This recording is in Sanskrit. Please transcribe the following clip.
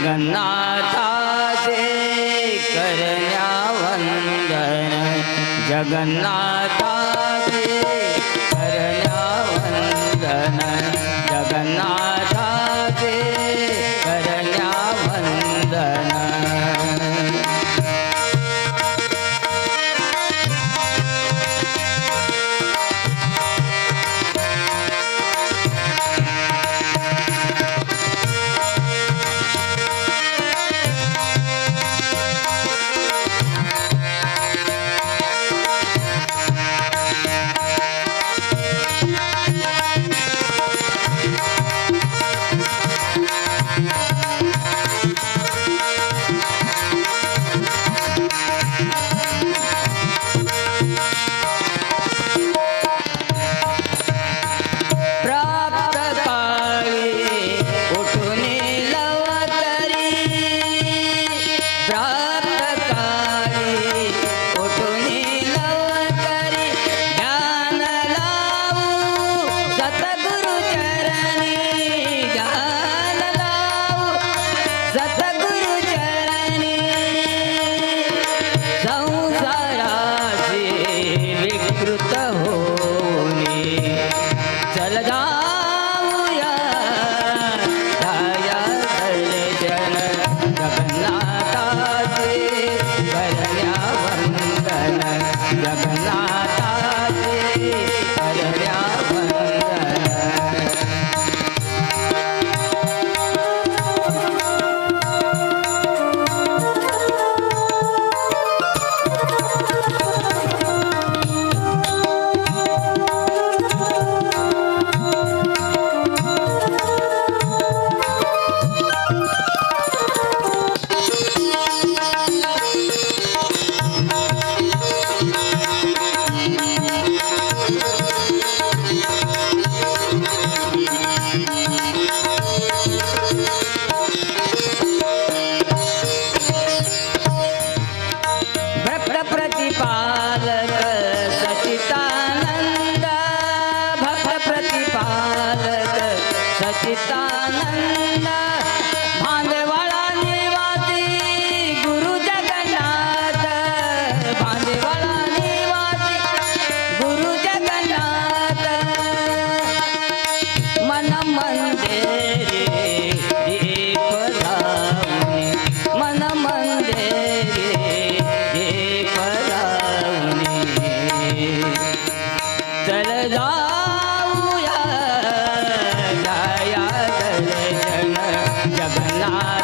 जगन्नाथाचे करण्या वंदन जगन्नाथाचे करण्या विकृत होनी जगला